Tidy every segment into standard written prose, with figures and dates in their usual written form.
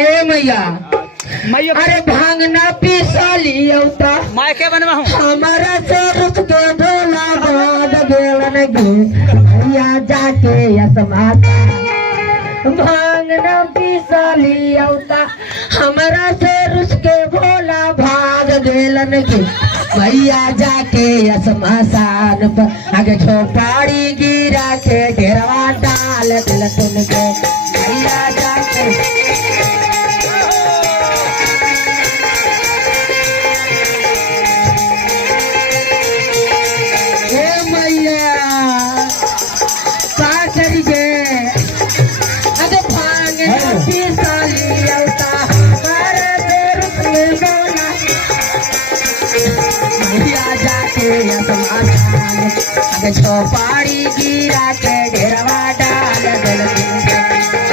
ए मैया मैया अरे भांगना पिसाली अवता माय के बनवा हूँ हमारा से रुक के भोला बाद बेलन गे मैया जाके यसमाता भांगना पिसाली अवता हमारा से रुक के भोला भाग बेलन गे मैया जाके यसमसान पर आगे झोपड़ी गिरा के घेरवा डाल दिल सुन के मैया जाके झोपड़ी गिरा के घेरवा डाल दिल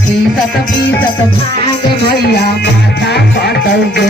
पीसत भांग भैया माथा कटल गे